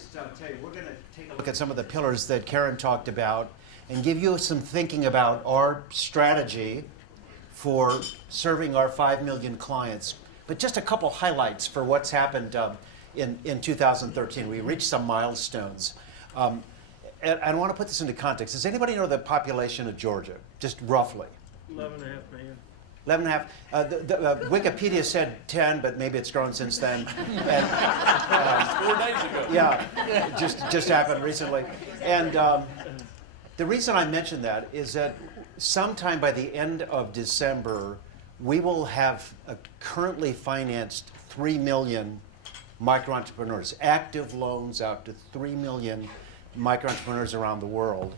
just tell you, we're going to take a look at some of the pillars that Karen talked about and give you some thinking about our strategy for serving our 5 million clients. But just a couple highlights for what's happened in 2013. We reached some milestones. And I want to put this into context. Does anybody know the population of Georgia, just roughly? 11.5 million. 11.5. Wikipedia said 10, but maybe it's grown since then. And, 4 days ago. Yeah, just happened recently. And the reason I mention that is that sometime by the end of December, we will have currently financed 3 million micro-entrepreneurs, active loans out to 3 million micro-entrepreneurs around the world.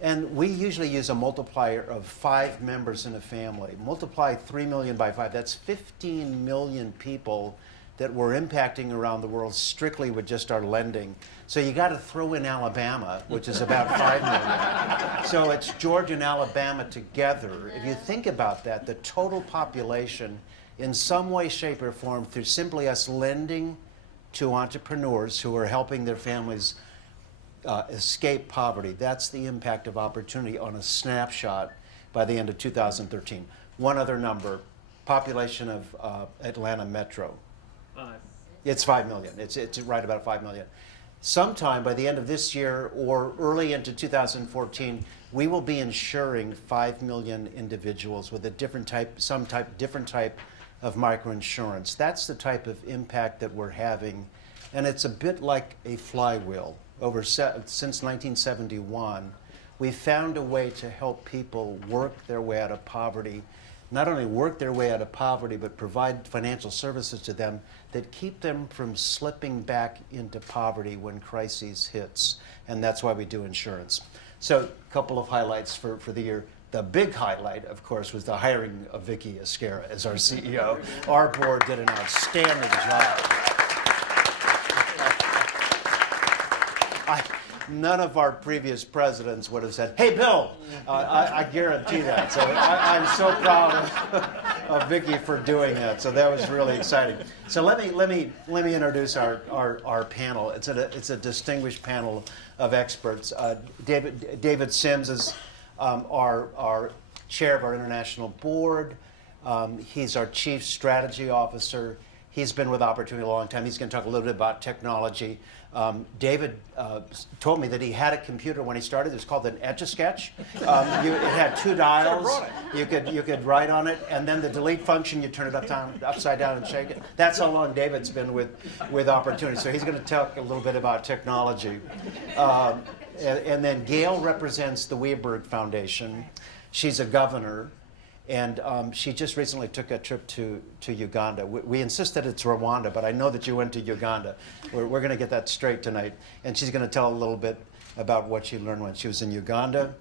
And we usually use a multiplier of 5 members in a family. Multiply 3 million by 5, that's 15 million people that we're impacting around the world strictly with just our lending. So you got to throw in Alabama, which is about 5 million. So it's Georgia and Alabama together. If you think about that, the total population in some way, shape, or form through simply us lending to entrepreneurs who are helping their families escape poverty. That's the impact of opportunity on a snapshot by the end of 2013. One other number, population of Atlanta Metro. 5. It's 5 million. It's right about 5 million. Sometime by the end of this year or early into 2014, we will be insuring 5 million individuals with a different type of microinsurance. That's the type of impact that we're having, and it's a bit like a flywheel. Since 1971, we found a way to help people work their way out of poverty, not only work their way out of poverty, but provide financial services to them that keep them from slipping back into poverty when crises hits. And that's why we do insurance. So a couple of highlights for the year. The big highlight, of course, was the hiring of Vicki Esquerra as our CEO. Our board did an outstanding job. None of our previous presidents would have said, "Hey, Bill," I guarantee that. So I'm so proud of Vicki for doing that. So that was really exciting. So let me introduce our panel. It's a distinguished panel of experts. David Simms is our chair of our international board. He's our chief strategy officer. He's been with Opportunity a long time. He's going to talk a little bit about technology. David told me that he had a computer when he started. It was called an Etch-a-Sketch. It had 2 dials. You could write on it, and then the delete function, you turn it upside down and shake it. That's how long David's been with Opportunity. So he's going to talk a little bit about technology. And then Gail represents the Weberg Foundation. She's a governor. And she just recently took a trip to Uganda. We insist that it's Rwanda, but I know that you went to Uganda. We're going to get that straight tonight. And she's going to tell a little bit about what she learned when she was in Uganda.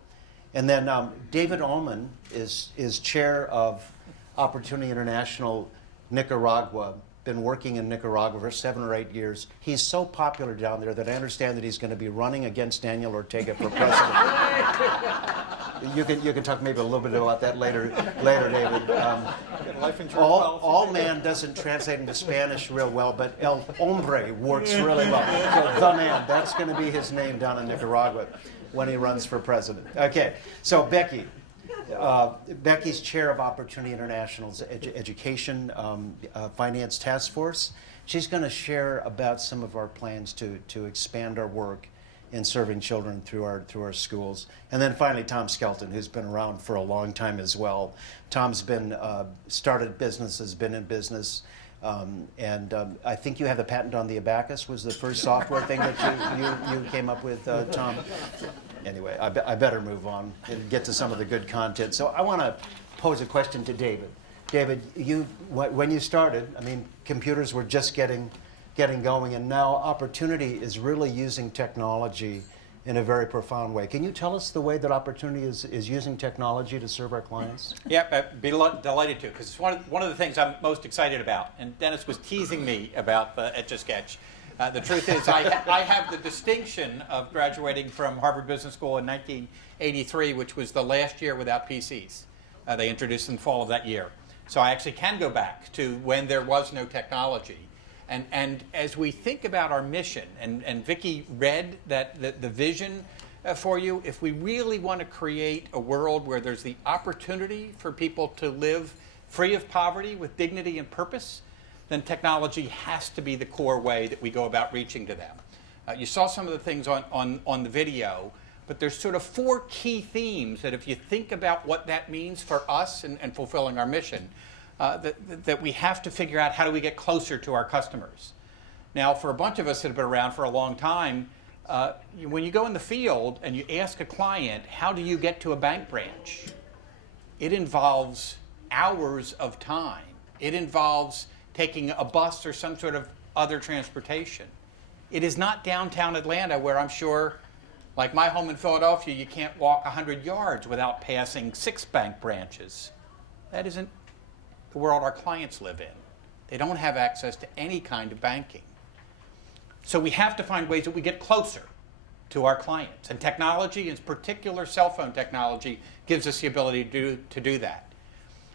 And then David Allman is chair of Opportunity International Nicaragua. Been working in Nicaragua for 7 or 8 years. He's so popular down there that I understand that he's going to be running against Daniel Ortega for president. You can talk maybe a little bit about that later, David. All-man doesn't translate into Spanish real well, but El Hombre works really well. So the man, that's going to be his name down in Nicaragua when he runs for president. Okay, so Becky. Becky's chair of Opportunity International's Education Finance Task Force. She's going to share about some of our plans to expand our work in serving children through our schools. And then finally, Tom Skelton, who's been around for a long time as well. Tom's been started businesses, been in business, and I think you have the patent on the abacus. Was the first software thing that you came up with, Tom? Anyway, I better move on and get to some of the good content. So I want to pose a question to David. David, when you started, I mean, computers were just getting going, and now Opportunity is really using technology in a very profound way. Can you tell us the way that Opportunity is using technology to serve our clients? Yeah, I'd be delighted to, because it's one of the things I'm most excited about. And Dennis was teasing me about the Etch-a-Sketch. The truth is, I have the distinction of graduating from Harvard Business School in 1983, which was the last year without PCs. They introduced in the fall of that year. So I actually can go back to when there was no technology. And as we think about our mission, and Vicki read the vision for you, if we really want to create a world where there's the opportunity for people to live free of poverty with dignity and purpose, then technology has to be the core way that we go about reaching to them. You saw some of the things on the video, but there's sort of 4 key themes that if you think about what that means for us and fulfilling our mission, that we have to figure out how do we get closer to our customers. Now, for a bunch of us that have been around for a long time, when you go in the field and you ask a client, how do you get to a bank branch? It involves hours of time. It involves taking a bus or some sort of other transportation. It is not downtown Atlanta where I'm sure, like my home in Philadelphia, you can't walk 100 yards without passing 6 bank branches. That isn't the world our clients live in. They don't have access to any kind of banking. So we have to find ways that we get closer to our clients. And technology, in particular cell phone technology, gives us the ability to do that.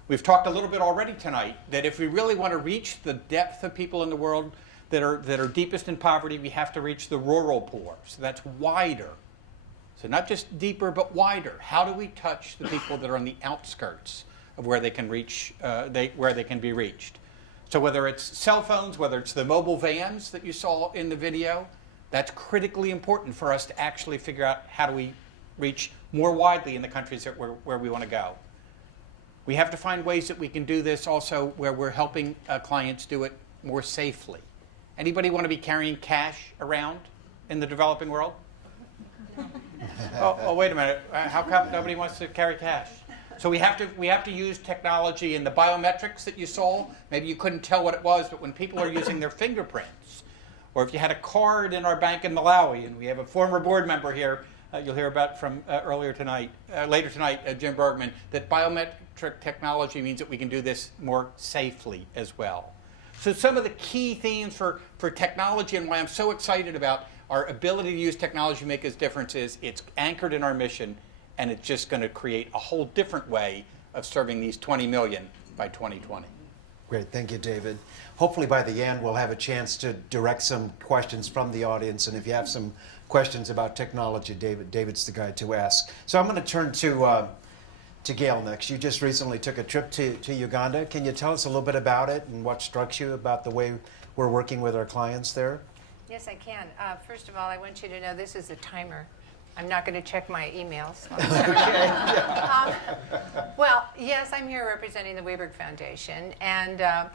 We've talked a little bit already tonight that if we really want to reach the depth of people in the world that are deepest in poverty, we have to reach the rural poor. So that's wider. So not just deeper, but wider. How do we touch the people that are on the outskirts of where they can reach, where they can be reached? So whether it's cell phones, whether it's the mobile vans that you saw in the video, that's critically important for us to actually figure out how do we reach more widely in the countries where we want to go. We have to find ways that we can do this also where we're helping clients do it more safely. Anybody want to be carrying cash around in the developing world? Oh, wait a minute. How come nobody wants to carry cash? So we have to use technology in the biometrics that you saw. Maybe you couldn't tell what it was, but when people are using their fingerprints, or if you had a card in our bank in Malawi, and we have a former board member here, you'll hear about from later tonight, Jim Bergman, that biometric technology means that we can do this more safely as well. So some of the key themes for technology and why I'm so excited about our ability to use technology to make a difference is it's anchored in our mission, and it's just going to create a whole different way of serving these 20 million by 2020. Great, thank you, David. Hopefully by the end we'll have a chance to direct some questions from the audience, and if you have some questions about technology, David's the guy to ask. So I'm going to turn to Gail next. You just recently took a trip to Uganda. Can you tell us a little bit about it and what struck you about the way we're working with our clients there? Yes, I can. First of all, I want you to know this is a timer. I'm not going to check my emails. Well, yes, I'm here representing the Weberg Foundation, and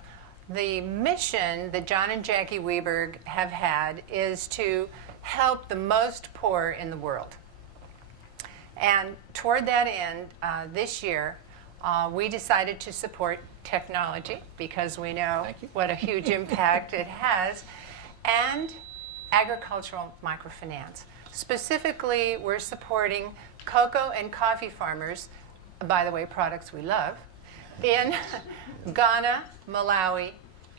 the mission that John and Jackie Weberg have had is to help the most poor in the world. And toward that end, this year, we decided to support technology because we know what a huge impact it has, and agricultural microfinance. Specifically, we're supporting cocoa and coffee farmers, by the way, products we love, in Ghana, Malawi,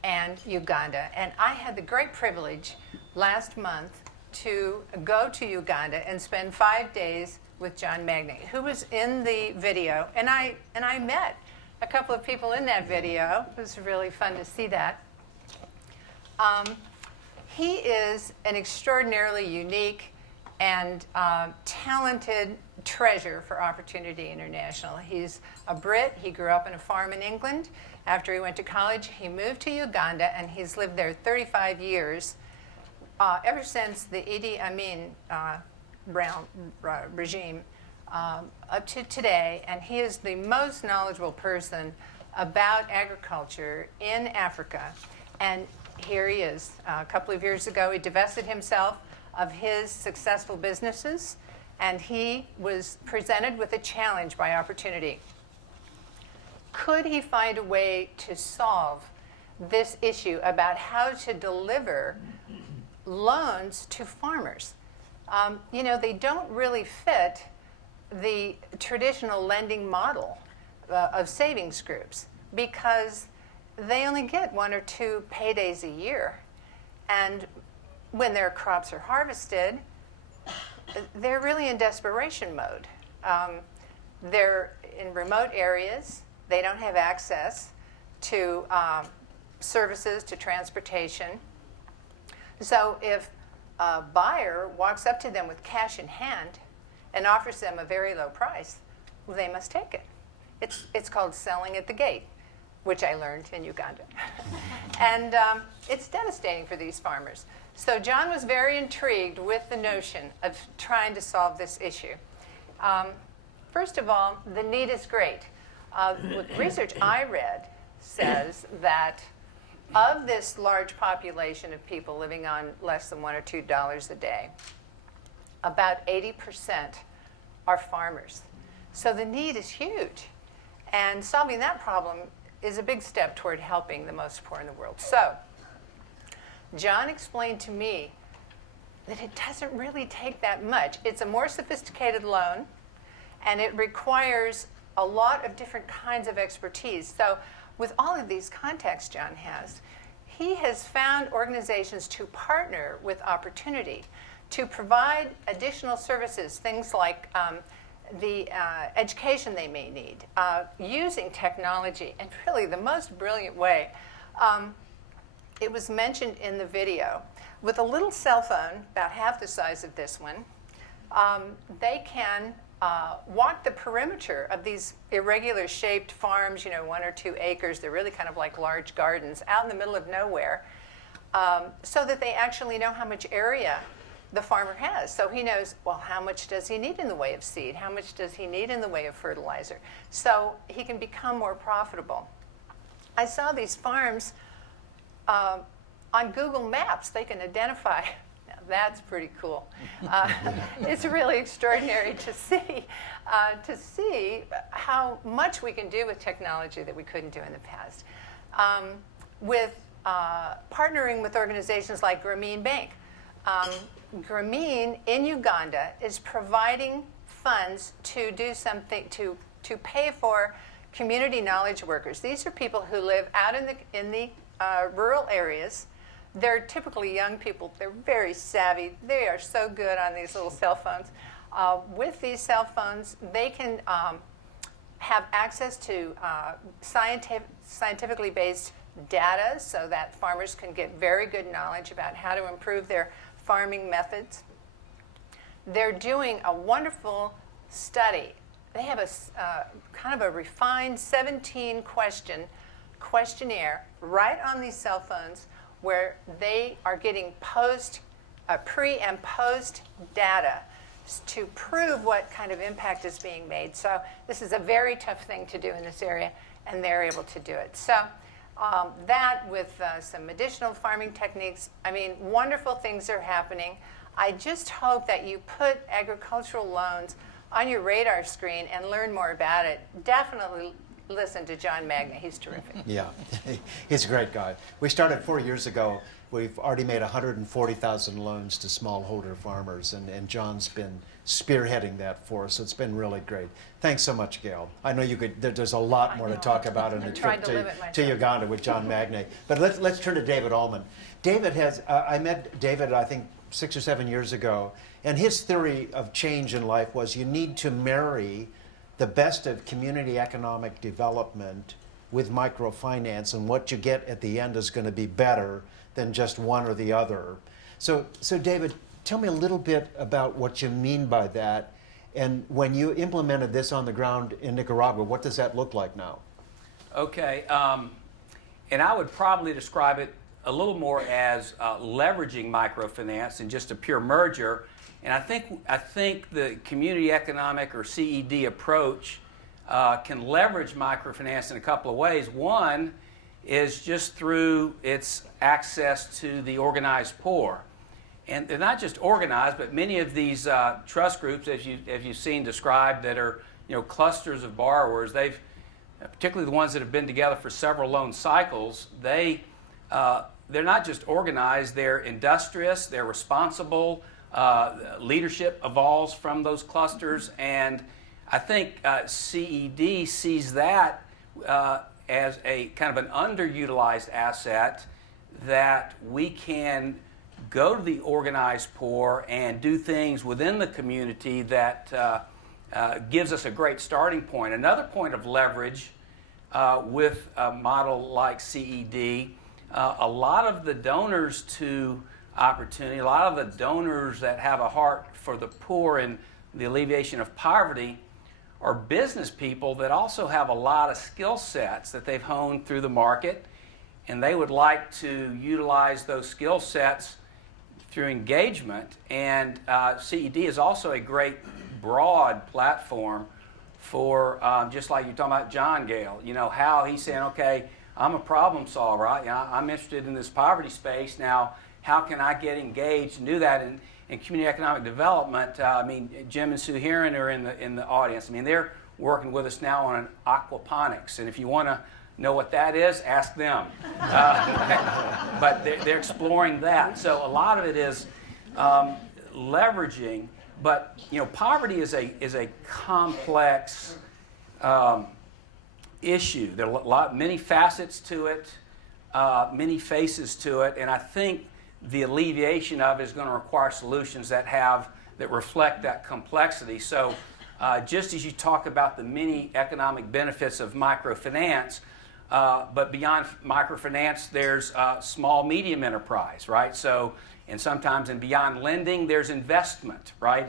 and Uganda. And I had the great privilege last month to go to Uganda and spend 5 days with John Magnay, who was in the video. And I met a couple of people in that video. It was really fun to see that. He is an extraordinarily unique and talented treasure for Opportunity International. He's a Brit. He grew up on a farm in England. After he went to college, he moved to Uganda, and he's lived there 35 years, ever since the Idi Amin regime up to today. And he is the most knowledgeable person about agriculture in Africa. And here he is. A couple of years ago, he divested himself of his successful businesses, and he was presented with a challenge by Opportunity. Could he find a way to solve this issue about how to deliver loans to farmers? They don't really fit the traditional lending model of savings groups because they only get 1 or 2 paydays a year. And when their crops are harvested, they're really in desperation mode. They're in remote areas. They don't have access to services, to transportation. So if a buyer walks up to them with cash in hand and offers them a very low price, well, they must take it. It's called selling at the gate, which I learned in Uganda. And it's devastating for these farmers. So John was very intrigued with the notion of trying to solve this issue. First of all, the need is great. Research I read says that of this large population of people living on less than $1 or $2 a day, about 80% are farmers. So the need is huge. And solving that problem is a big step toward helping the most poor in the world. So John explained to me that it doesn't really take that much. It's a more sophisticated loan, and it requires a lot of different kinds of expertise. So with all of these contacts John has, he has found organizations to partner with Opportunity to provide additional services, things like the education they may need, using technology, and really the most brilliant way. It was mentioned in the video. With a little cell phone, about half the size of this one, they can walk the perimeter of these irregular shaped farms, 1 or 2 acres. They're really kind of like large gardens out in the middle of nowhere, so that they actually know how much area the farmer has. So he knows, well, how much does he need in the way of seed? How much does he need in the way of fertilizer? So he can become more profitable. I saw these farms on Google Maps. They can identify. Now, that's pretty cool. It's really extraordinary to see how much we can do with technology that we couldn't do in the past. With partnering with organizations like Grameen Bank. Grameen in Uganda is providing funds to do something to pay for community knowledge workers. These are people who live out in the rural areas. They're typically young people. They're very savvy. They are so good on these little cell phones. With these cell phones, they can have access to scientifically based data so that farmers can get very good knowledge about how to improve their farming methods. They're doing a wonderful study. They have a kind of a refined 17-question questionnaire right on these cell phones where they are getting pre and post data to prove what kind of impact is being made. So this is a very tough thing to do in this area, and they're able to do it. So that with some additional farming techniques, I mean, wonderful things are happening. I just hope that you put agricultural loans on your radar screen and learn more about it. Definitely listen to John Magna. He's terrific. Yeah, he's a great guy. We started 4 years ago. We've already made 140,000 loans to smallholder farmers, and John's been spearheading that for us. It's been really great. Thanks so much, Gail. I know you could. There's a lot more to talk about in a trip to Uganda with John Magna. But let's turn to David Allman. David has. I met David, I think, 6 or 7 years ago, and his theory of change in life was you need to marry the best of community economic development with microfinance, and what you get at the end is going to be better than just one or the other. So David, tell me a little bit about what you mean by that, and when you implemented this on the ground in Nicaragua, what does that look like now? Okay, and I would probably describe it a little more as leveraging microfinance than just a pure merger. And I think the community economic or CED approach can leverage microfinance in a couple of ways. One is just through its access to the organized poor. And they're not just organized, but many of these trust groups, as you've seen described, that are clusters of borrowers, particularly the ones that have been together for several loan cycles, they're not just organized, they're industrious, they're responsible. Leadership evolves from those clusters, and I think CED sees that as a kind of an underutilized asset that we can go to the organized poor and do things within the community that gives us a great starting point. Another point of leverage with a model like CED, a lot of the donors to opportunity. A lot of the donors that have a heart for the poor and the alleviation of poverty are business people that also have a lot of skill sets that they've honed through the market, and they would like to utilize those skill sets through engagement. And CED is also a great broad platform for, just like you're talking about John Gale, how he's saying, okay, I'm a problem solver. I'm interested in this poverty space. Now, how can I get engaged and do that in community economic development? Jim and Sue Heron are in the audience. They're working with us now on an aquaponics, and if you want to know what that is, ask them. But they're exploring that. So a lot of it is leveraging. But poverty is a complex issue. There are many facets to it, many faces to it, and I think the alleviation of it is going to require solutions that reflect that complexity. So just as you talk about the many economic benefits of microfinance, but beyond microfinance, there's small, medium enterprise, right? So, and sometimes beyond lending, there's investment, right?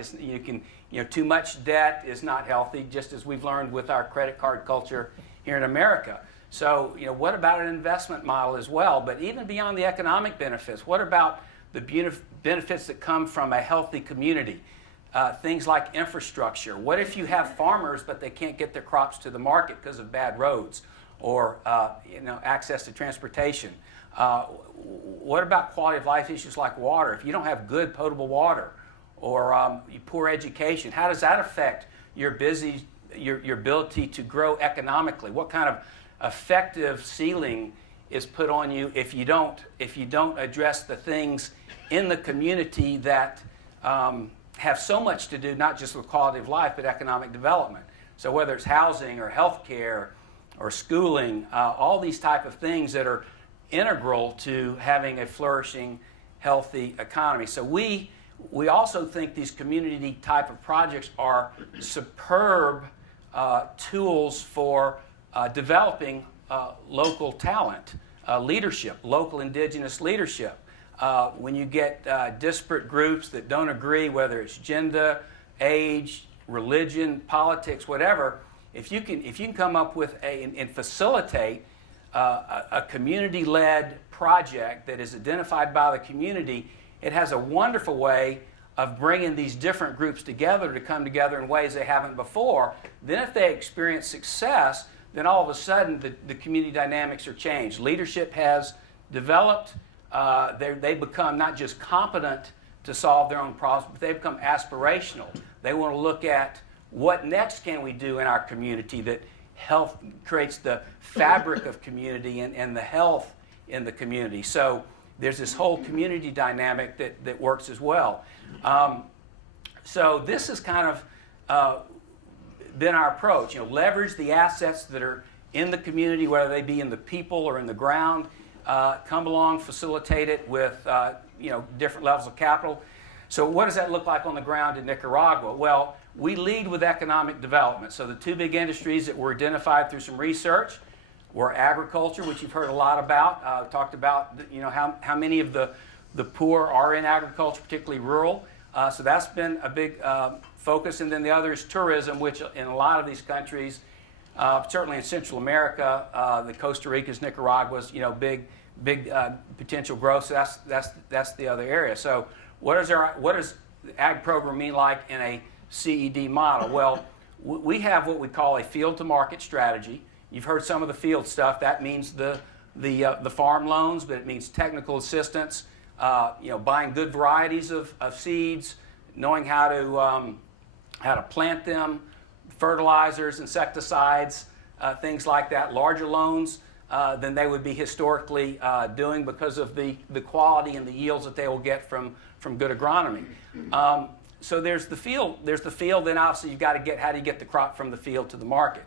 Too much debt is not healthy, just as we've learned with our credit card culture here in America. So, what about an investment model as well? But even beyond the economic benefits, what about the benefits that come from a healthy community? Things like infrastructure. What if you have farmers, but they can't get their crops to the market because of bad roads or access to transportation? What about quality of life issues like water? If you don't have good potable water or poor education, how does that affect your ability to grow economically? What kind of effective ceiling is put on you if you don't address the things in the community that have so much to do not just with quality of life but economic development? So whether it's housing or health care or schooling, all these type of things that are integral to having a flourishing, healthy economy. So we also think these community type of projects are superb tools for developing local talent, leadership, local indigenous leadership. When you get disparate groups that don't agree, whether it's gender, age, religion, politics, whatever, if you can come up with and facilitate a community-led project that is identified by the community, it has a wonderful way of bringing these different groups together to come together in ways they haven't before. Then if they experience success, then all of a sudden the community dynamics are changed. Leadership has developed. They become not just competent to solve their own problems, but they become aspirational. They want to look at what next can we do in our community that creates the fabric of community and the health in the community. So there's this whole community dynamic that works as well. So this has kind of been our approach. Leverage the assets that are in the community, whether they be in the people or in the ground. Come along, facilitate it with different levels of capital. So what does that look like on the ground in Nicaragua? Well, we lead with economic development. So the two big industries that were identified through some research were agriculture, which you've heard a lot about. Talked about how many of the poor are in agriculture, particularly rural. So that's been a big focus. And then the other is tourism, which in a lot of these countries, certainly in Central America, the Costa Ricas, Nicaragua's, big potential growth. So that's the other area. So what does the ag program mean like in a CED model? Well, we have what we call a field to market strategy. You've heard some of the field stuff. That means the farm loans, but it means technical assistance, buying good varieties of seeds, knowing how to plant them, fertilizers, insecticides, things like that. Larger loans than they would be historically doing because of the quality and the yields that they will get from good agronomy. So there's the field. Then obviously you've got to get how do you get the crop from the field to the market.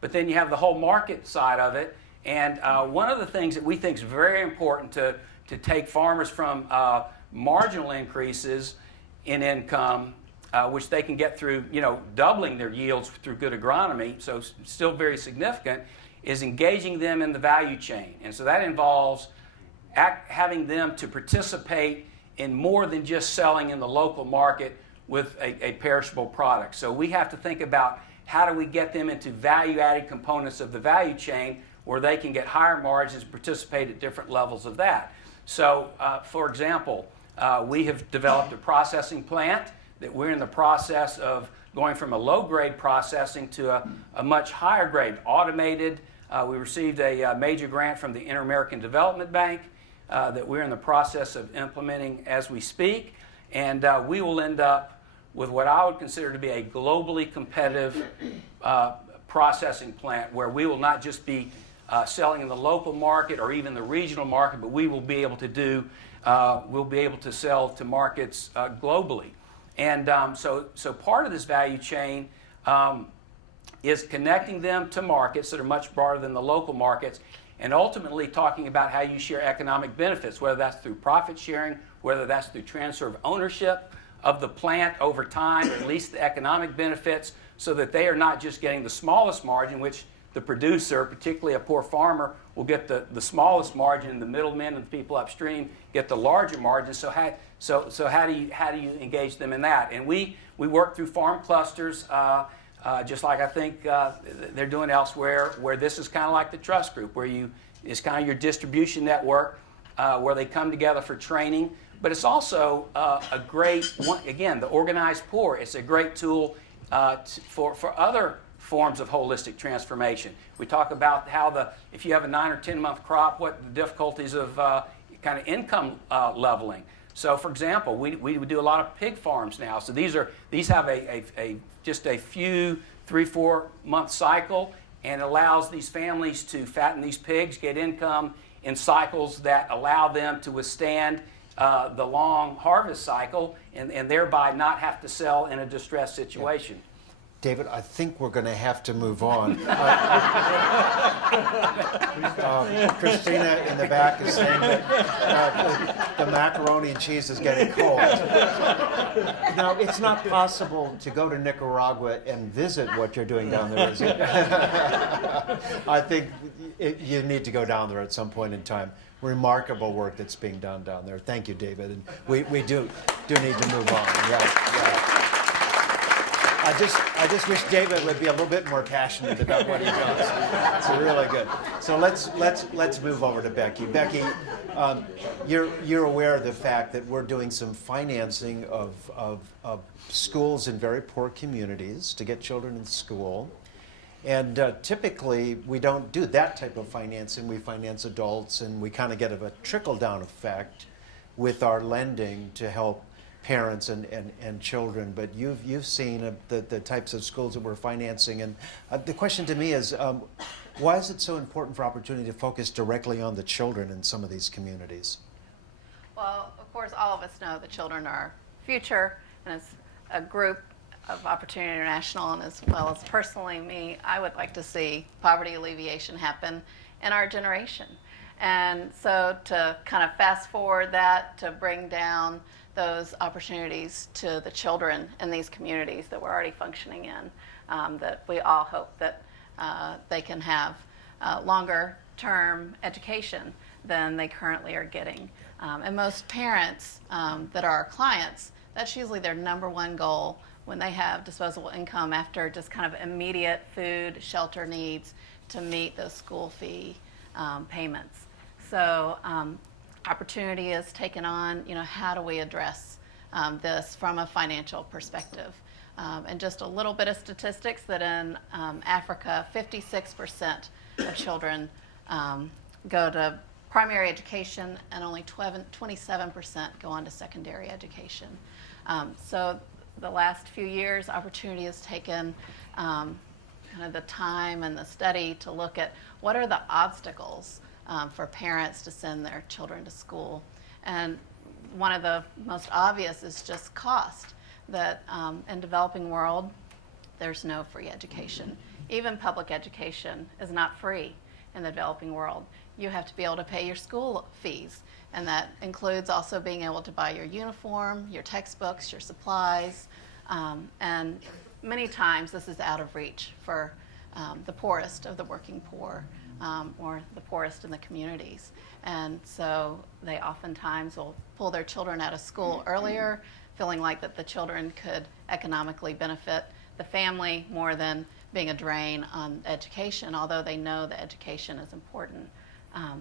But then you have the whole market side of it. And one of the things that we think is very important to take farmers from marginal increases in income, which they can get through doubling their yields through good agronomy, so still very significant, is engaging them in the value chain. And so that involves having them to participate in more than just selling in the local market with a perishable product. So we have to think about how do we get them into value-added components of the value chain where they can get higher margins and participate at different levels of that. So, for example, we have developed a processing plant that we're in the process of going from a low-grade processing to a much higher grade, automated. We received a major grant from the Inter-American Development Bank that we're in the process of implementing as we speak. And we will end up with what I would consider to be a globally competitive processing plant where we will not just be selling in the local market or even the regional market, but we will be able to we'll be able to sell to markets globally. And so part of this value chain is connecting them to markets that are much broader than the local markets, and ultimately talking about how you share economic benefits, whether that's through profit sharing, whether that's through transfer of ownership of the plant over time, or at least the economic benefits, so that they are not just getting the smallest margin, which the producer, particularly a poor farmer, will get the smallest margin, and the middlemen and the people upstream get the larger margin. So how do you engage them in that? And we work through farm clusters, just like I think they're doing elsewhere, where this is kind of like the trust group, where it's kind of your distribution network, where they come together for training. But it's also a great, again, the organized poor. It's a great tool for other forms of holistic transformation. We talk about how if you have a 9 or 10 month crop, what the difficulties of kind of income leveling. So, for example, we do a lot of pig farms now. So these have just a few 3-4 month cycle, and allows these families to fatten these pigs, get income in cycles that allow them to withstand the long harvest cycle, and thereby not have to sell in a distressed situation. David, I think we're going to have to move on. Christina in the back is saying that the macaroni and cheese is getting cold. Now, it's not possible to go to Nicaragua and visit what you're doing down there, is it? I think you need to go down there at some point in time. Remarkable work that's being done down there. Thank you, David. And we do need to move on. Yeah. I just wish David would be a little bit more passionate about what he does. It's really good. So let's move over to Becky. Becky, you're aware of the fact that we're doing some financing of schools in very poor communities to get children in school. And typically, we don't do that type of financing. We finance adults, and we kind of get a trickle-down effect with our lending to help parents and children. But you've seen the types of schools that we're financing. And the question to me is, why is it so important for Opportunity to focus directly on the children in some of these communities? Well, of course, all of us know that children are our future, and as a group of Opportunity International, and as well as personally me, I would like to see poverty alleviation happen in our generation. And so to kind of fast forward that, to bring down those opportunities to the children in these communities that we're already functioning in, that we all hope that they can have longer term education than they currently are getting. And most parents that are our clients, that's usually their number one goal when they have disposable income after just kind of immediate food, shelter needs to meet those school fee payments. So Opportunity has taken on, how do we address this from a financial perspective? And just a little bit of statistics that in Africa, 56% of children go to primary education, and only 27% go on to secondary education. So the last few years, Opportunity has taken kind of the time and the study to look at what are the obstacles for parents to send their children to school. And one of the most obvious is just cost, that in developing world, there's no free education. Even public education is not free in the developing world. You have to be able to pay your school fees, and that includes also being able to buy your uniform, your textbooks, your supplies, and many times this is out of reach for the poorest of the working poor. or the poorest in the communities. And so they oftentimes will pull their children out of school earlier, feeling like that the children could economically benefit the family more than being a drain on education, although they know that education is important.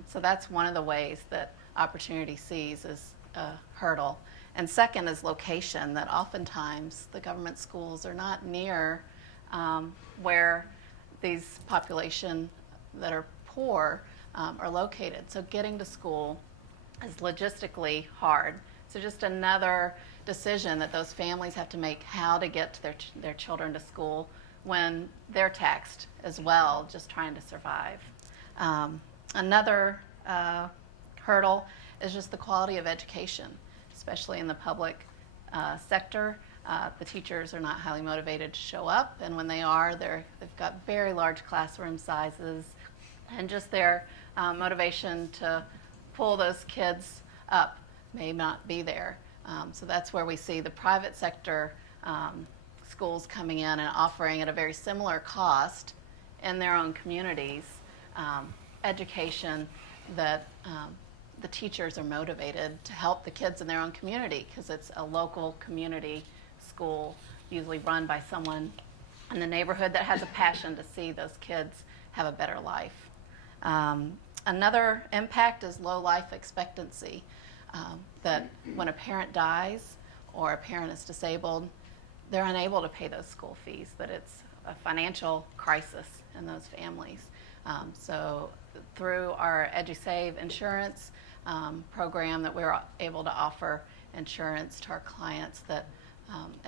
So that's one of the ways that Opportunity sees as a hurdle. And second is location, that oftentimes the government schools are not near where these population that are poor are located. So getting to school is logistically hard. So just another decision that those families have to make, how to get to their children to school when they're taxed as well, just trying to survive. Another hurdle is just the quality of education, especially in the public sector. The teachers are not highly motivated to show up, and when they are, they've got very large classroom sizes, and just their motivation to pull those kids up may not be there. So that's where we see the private sector schools coming in and offering at a very similar cost in their own communities education that the teachers are motivated to help the kids in their own community, because it's a local community school, usually run by someone in the neighborhood that has a passion to see those kids have a better life. Another impact is low life expectancy, that when a parent dies or a parent is disabled, they're unable to pay those school fees, that it's a financial crisis in those families. So through our EduSave insurance program, that we're able to offer insurance to our clients that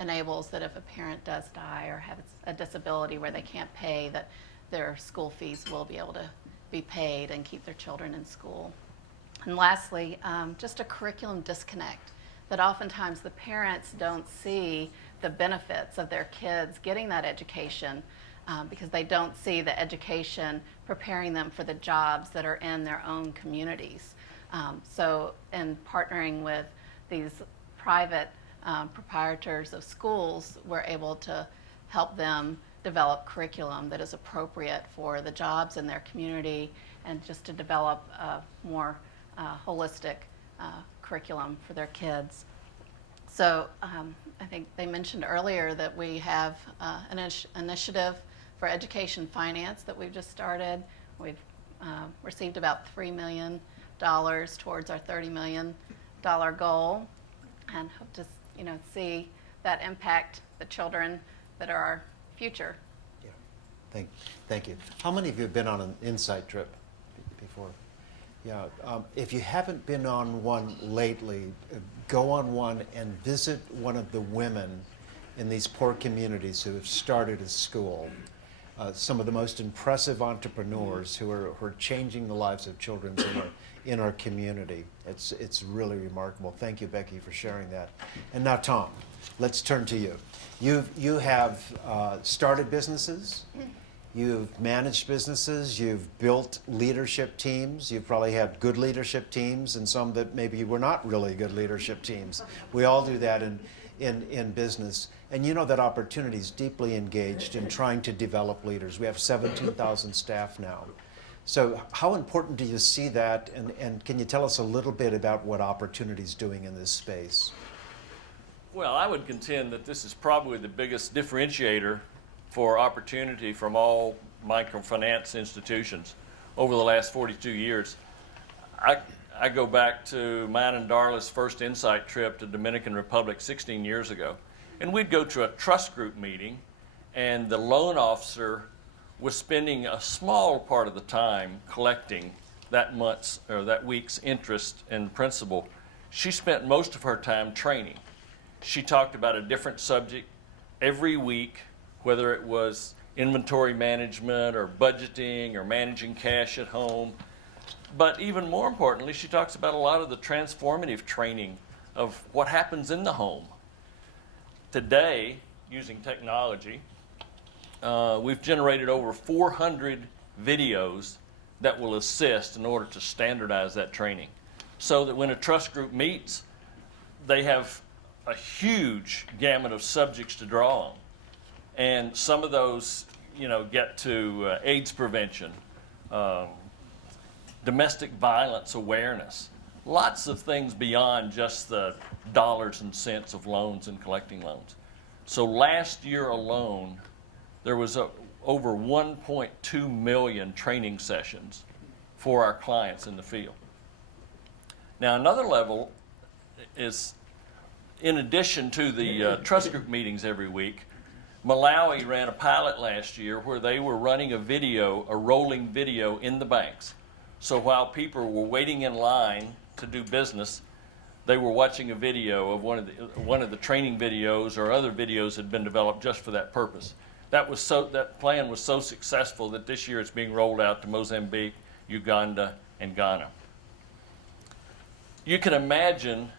enables that if a parent does die or has a disability where they can't pay, that their school fees will be able to be paid and keep their children in school. And lastly, just a curriculum disconnect, that oftentimes the parents don't see the benefits of their kids getting that education because they don't see the education preparing them for the jobs that are in their own communities. So in partnering with these private proprietors of schools, we're able to help them develop curriculum that is appropriate for the jobs in their community, and just to develop a more holistic curriculum for their kids. So I think they mentioned earlier that we have an initiative for education finance that we've just started. We've received about $3 million towards our $30 million goal, and hope to see that impact the children that are our future. Yeah, thank you. How many of you have been on an insight trip before? Yeah, if you haven't been on one lately, go on one and visit one of the women in these poor communities who have started a school. Some of the most impressive entrepreneurs who are changing the lives of children in our community. It's really remarkable. Thank you, Becky, for sharing that. And now, Tom, let's turn to you. You have started businesses. You've managed businesses, you've built leadership teams, you've probably had good leadership teams and some that maybe were not really good leadership teams. We all do that in business. And you know that Opportunity is deeply engaged in trying to develop leaders. We have 17,000 staff now. So how important do you see that, and can you tell us a little bit about what Opportunity is doing in this space? Well, I would contend that this is probably the biggest differentiator for Opportunity from all microfinance institutions over the last 42 years. I go back to mine and Darla's first Insight trip to Dominican Republic 16 years ago. And we'd go to a trust group meeting, and the loan officer was spending a small part of the time collecting that month's or that week's interest and principal. She spent most of her time training. She talked about a different subject every week, whether it was inventory management or budgeting or managing cash at home. But even more importantly, she talks about a lot of the transformative training of what happens in the home. Today, using technology, we've generated over 400 videos that will assist in order to standardize that training, so that when a trust group meets, they have a huge gamut of subjects to draw on. And some of those, get to AIDS prevention, domestic violence awareness, lots of things beyond just the dollars and cents of loans and collecting loans. So last year alone, there was over 1.2 million training sessions for our clients in the field. Now, another level is, in addition to the trust group meetings every week, Malawi ran a pilot last year where they were running a rolling video in the banks. So while people were waiting in line to do business, they were watching a video of one of the training videos or other videos had been developed just for that purpose. That plan was so successful that this year it's being rolled out to Mozambique, Uganda, and Ghana. You can imagine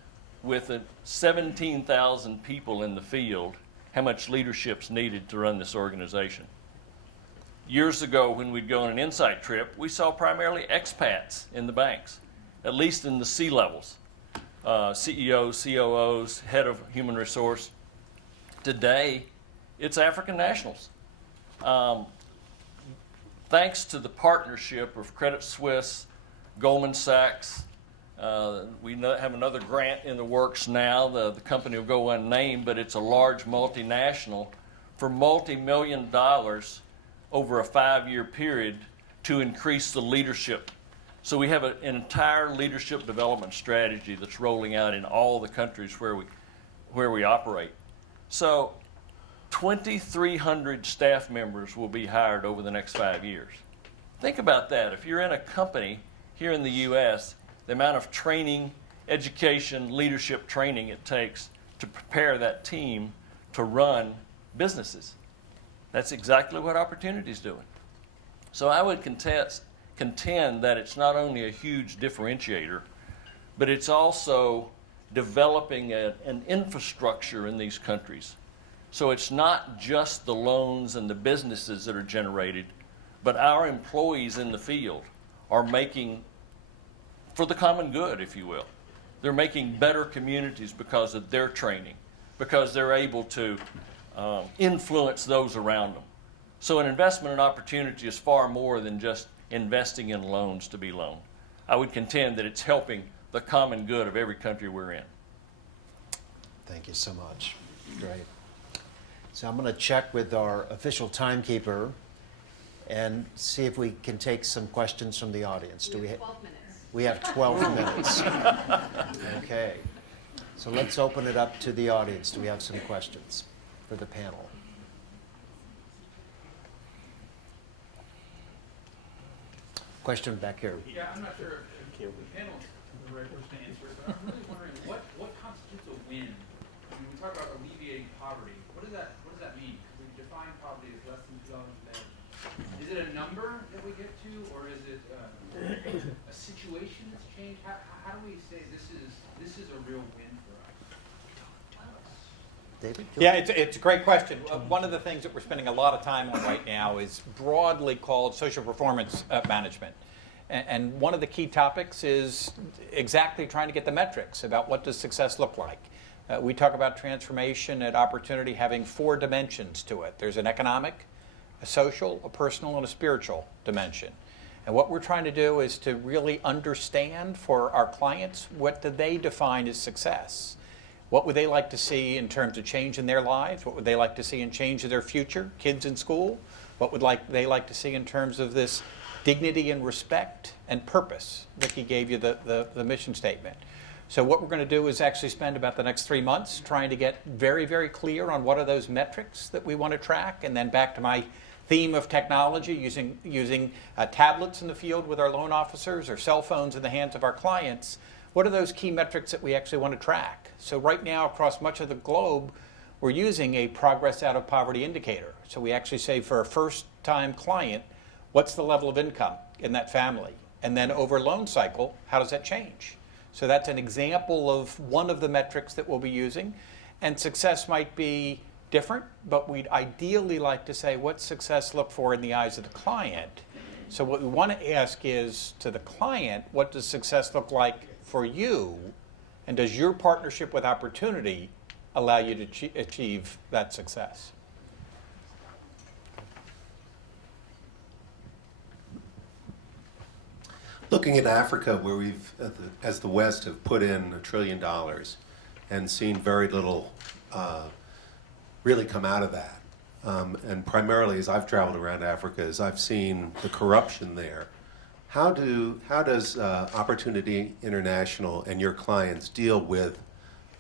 with 17,000 people in the field how much leadership's needed to run this organization. Years ago, when we'd go on an insight trip, we saw primarily expats in the banks, at least in the C levels. CEOs, COOs, head of human resource. Today, it's African nationals. Thanks to the partnership of Credit Suisse, Goldman Sachs, we have another grant in the works now. The company will go unnamed, but it's a large multinational for multi-million dollars over a 5-year period to increase the leadership. So we have an entire leadership development strategy that's rolling out in all the countries where we operate. So 2,300 staff members will be hired over the next 5 years. Think about that. If you're in a company here in the U.S., the amount of training, education, leadership training it takes to prepare that team to run businesses. That's exactly what Opportunity is doing. So I would contend that it's not only a huge differentiator, but it's also developing an infrastructure in these countries. So it's not just the loans and the businesses that are generated, but our employees in the field are making, for the common good, if you will, they're making better communities because of their training, because they're able to influence those around them. So an investment in Opportunity is far more than just investing in loans to be loaned. I would contend that it's helping the common good of every country we're in. Thank you so much. Great. So I'm going to check with our official timekeeper and see if we can take some questions from the audience. Do we have 12 minutes? We have 12 minutes. Okay. So let's open it up to the audience. Do we have some questions for the panel? Question back here. Yeah, I'm not sure if the panel is the right person to answer it, but I'm really wondering what constitutes a win? I mean, we talk about alleviating poverty. What does that mean? We define poverty as less than $2 a day. Is it a number that we get to, or is it a situation that's changed? How do we say this is a real win for us? David? Yeah, it's a great question. One of the things that we're spending a lot of time on right now is broadly called social performance management. And one of the key topics is exactly trying to get the metrics about what does success look like. We talk about transformation at Opportunity having 4 dimensions to it. There's an economic, a social, a personal, and a spiritual dimension. And what we're trying to do is to really understand for our clients, what do they define as success? What would they like to see in terms of change in their lives? What would they like to see in change of their future, kids in school? What would they like to see in terms of this dignity and respect and purpose? Vicki gave you the mission statement. So what we're going to do is actually spend about the next 3 months trying to get very, very clear on what are those metrics that we want to track, and then back to my theme of technology, using tablets in the field with our loan officers or cell phones in the hands of our clients. What are those key metrics that we actually want to track? So right now, across much of the globe, we're using a progress out of poverty indicator. So we actually say for a first-time client, what's the level of income in that family? And then over a loan cycle, how does that change? So that's an example of one of the metrics that we'll be using. And success might be different, but we'd ideally like to say what's success look for in the eyes of the client. So what we want to ask is to the client, what does success look like for you? And does your partnership with Opportunity allow you to achieve that success? Looking at Africa, where we've, as the West, have put in $1 trillion and seen very little really come out of that. And primarily, as I've traveled around Africa, as I've seen the corruption there. How does Opportunity International and your clients deal with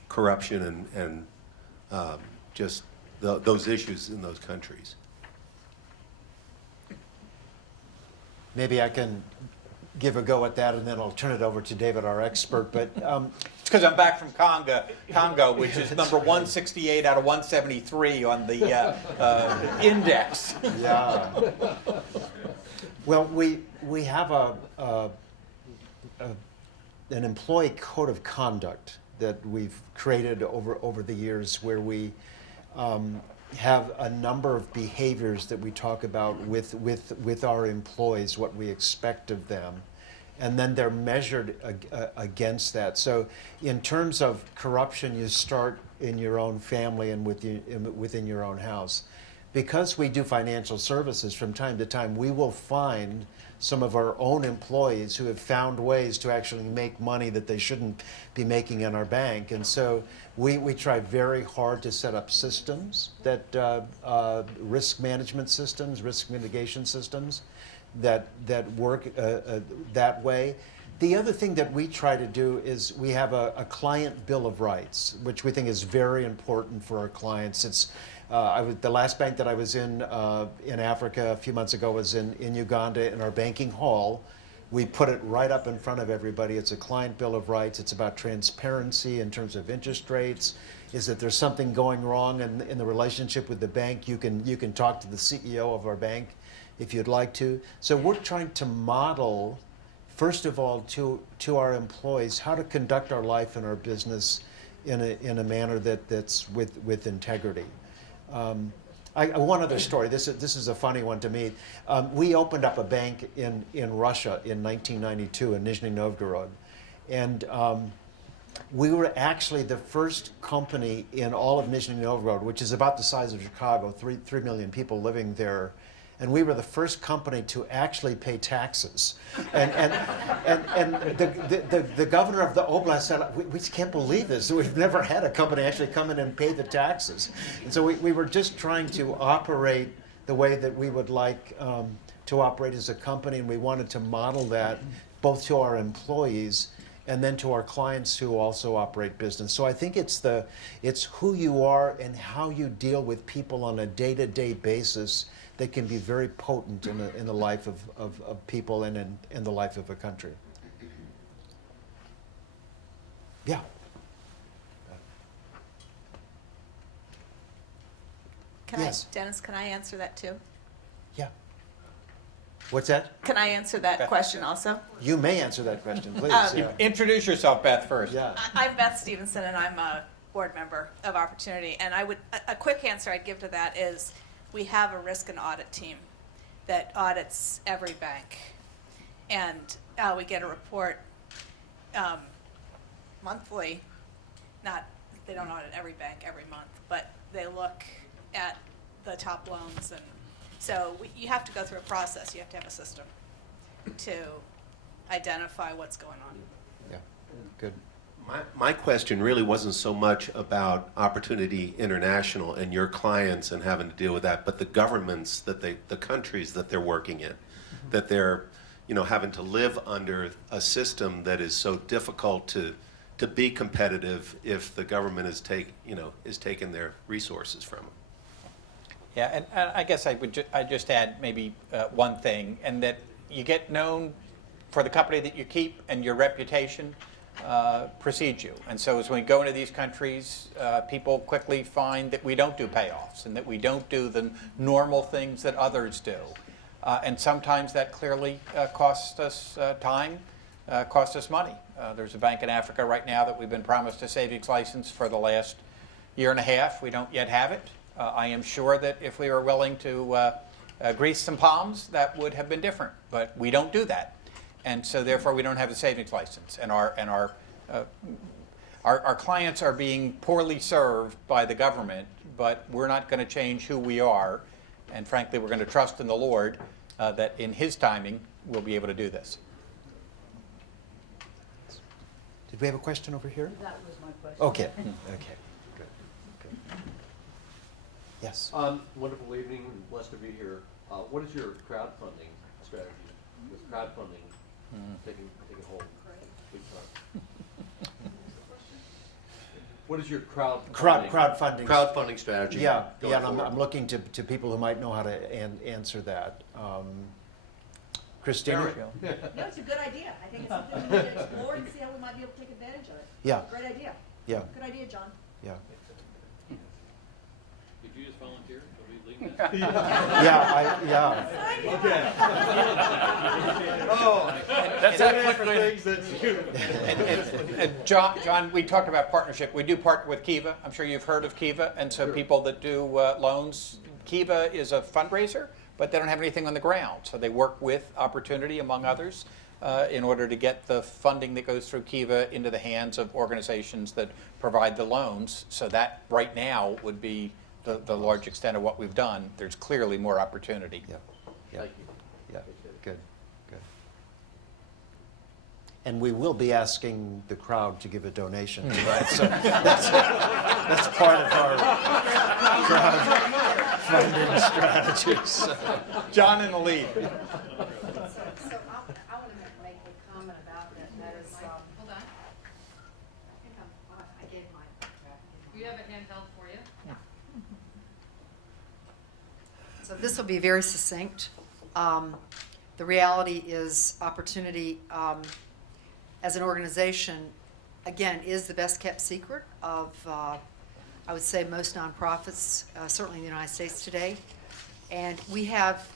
corruption and just those issues in those countries? Maybe I can give a go at that, and then I'll turn it over to David, our expert. But It's because I'm back from Congo, which is number 168 out of 173 on the index. yeah, well, we have an employee code of conduct that we've created over the years, where we have a number of behaviors that we talk about with our employees, what we expect of them, and then they're measured against that. So in terms of corruption, you start in your own family and within your own house. Because we do financial services, from time to time, we will find some of our own employees who have found ways to actually make money that they shouldn't be making in our bank. And so we try very hard to set up systems that risk management systems, risk mitigation systems that work that way. The other thing that we try to do is we have a client bill of rights, which we think is very important for our clients. It's the last bank that I was in Africa a few months ago was in Uganda, in our banking hall. We put it right up in front of everybody. It's a client bill of rights. It's about transparency in terms of interest rates. Is that there's something going wrong in the relationship with the bank, you can talk to the CEO of our bank if you'd like to. So we're trying to model, first of all, to our employees how to conduct our life and our business in a manner that's with integrity. One other story. This is a funny one to me. We opened up a bank in Russia in 1992 in Nizhny Novgorod, and we were actually the first company in all of Nizhny Novgorod, which is about the size of Chicago, 3 million people living there. And we were the first company to actually pay taxes. And the governor of the oblast said, we just can't believe this. We've never had a company actually come in and pay the taxes. And so we were just trying to operate the way that we would like to operate as a company. And we wanted to model that both to our employees and then to our clients who also operate business. So I think it's who you are and how you deal with people on a day-to-day basis that can be very potent in the life of people and in the life of a country. Yeah. Yes. Dennis, can I answer that too? Yeah. What's that? Can I answer that question also? You may answer that question, please. Yeah. Introduce yourself, Beth, first. Yeah. I'm Beth Stevenson, and I'm a board member of Opportunity. And a quick answer I'd give to that is we have a risk and audit team that audits every bank. And we get a report monthly. They don't audit every bank every month, but they look at the top loans. And so you have to go through a process. You have to have a system to identify what's going on. Yeah. Good. My question really wasn't so much about Opportunity International and your clients and having to deal with that, but the governments the countries that they're working in, that they're, having to live under a system that is so difficult to be competitive if the government is taking their resources from them. Yeah, and I guess I'd just add maybe one thing, and that you get known for the company that you keep, and your reputation precedes you. And so as we go into these countries, people quickly find that we don't do payoffs and that we don't do the normal things that others do. And sometimes that clearly costs us time, costs us money. There's a bank in Africa right now that we've been promised a savings license for the last year and a half. We don't yet have it. I am sure that if we were willing to grease some palms, that would have been different. But we don't do that. And so therefore we don't have the savings license, and our clients are being poorly served by the government, but we're not going to change who we are, and frankly we're going to trust in the Lord that in His timing we'll be able to do this. Did we have a question over here? That was my question. Okay, okay, good, good. Yes. Wonderful evening, and blessed to be here. What is your crowdfunding strategy? With crowdfunding taking hold big time. What is your Crowdfunding strategy? Yeah, going yeah, and forward? I'm looking to people who might know how to answer that. Christina? No, it's a good idea. I think it's something we need to explore and see how we might be able to take advantage of it. Yeah, Great idea. yeah, Good idea, John. yeah. Did you just volunteer to lead that? Yeah, That's how quickly. And John, we talked about partnership. We do partner with Kiva. I'm sure you've heard of Kiva. And so people that do loans, Kiva is a fundraiser, but they don't have anything on the ground. So they work with Opportunity, among others, in order to get the funding that goes through Kiva into the hands of organizations that provide the loans. So that right now would be the large extent of what we've done. There's clearly more opportunity. yeah, yeah, Thank you. yeah, good, good. And we will be asking the crowd to give a donation to that, so that's part of our crowdfunding strategies. John in the lead. So I want to make a comment about that. That is, hold on. I gave mine. Do you have a handheld for you? So this will be very succinct. The reality is Opportunity as an organization, again, is the best kept secret of, I would say, most nonprofits, certainly in the United States today. And we have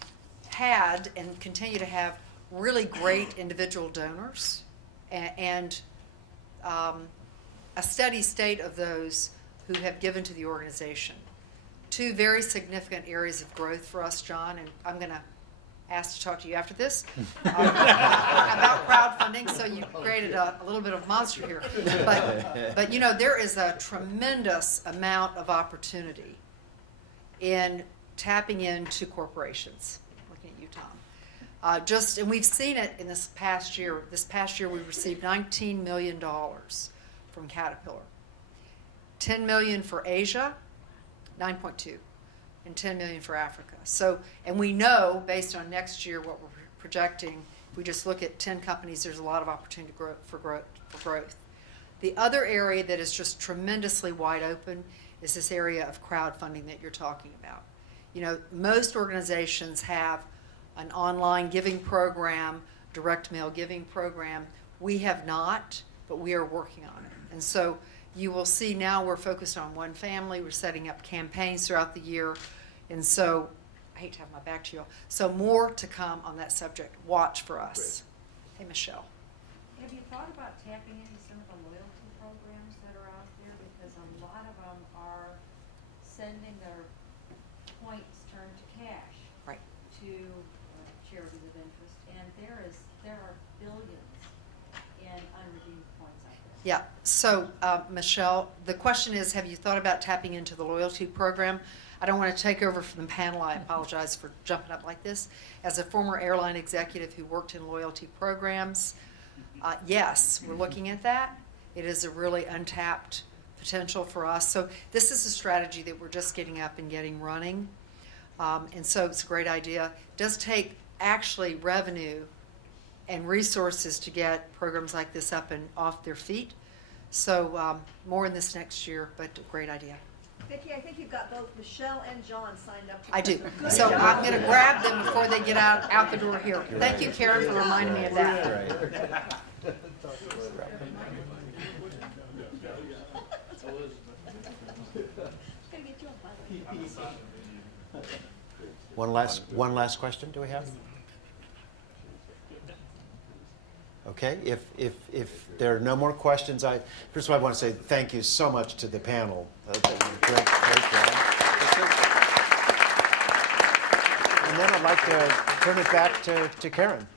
had and continue to have really great individual donors and a steady state of those who have given to the organization. Two very significant areas of growth for us, John, and I'm going to ask to talk to you after this about crowdfunding, so you created a little bit of a monster here. But you know, there is a tremendous amount of opportunity in tapping into corporations. Looking at you, Tom. And we've seen it in this past year. This past year, we received $19 million from Caterpillar. $10 million for Asia, 9.2, and 10 million for Africa. So, and we know based on next year what we're projecting, if we just look at 10 companies, there's a lot of opportunity for growth. The other area that is just tremendously wide open is this area of crowdfunding that you're talking about. You know, most organizations have an online giving program, direct mail giving program. We have not, but we are working on it. And so you will see now we're focused on one family. We're setting up campaigns throughout the year. And so, I hate to have my back to you all. So more to come on that subject. Watch for us. Great. Hey, Michelle. Have you thought about tapping into some of the loyalty programs that are out there? Because a lot of them are sending their points turned to cash. Right. To charities of interest. And there are billions in unredeemed points out there. Yeah. So, Michelle, the question is, have you thought about tapping into the loyalty program? I don't want to take over from the panel. I apologize for jumping up like this. As a former airline executive who worked in loyalty programs, yes, we're looking at that. It is a really untapped potential for us. So this is a strategy that we're just getting up and getting running. And so it's a great idea. It does take actually revenue and resources to get programs like this up and off their feet. So more in this next year, but a great idea. Vicki, I think you've got both Michelle and John signed up. I do. So I'm going to grab them before they get out the door here. Thank you, Karen, for reminding me of that. One last question do we have? Okay, if there are no more questions, first of all, I want to say thank you so much to the panel. Great job. And then I'd like to turn it back to Karen.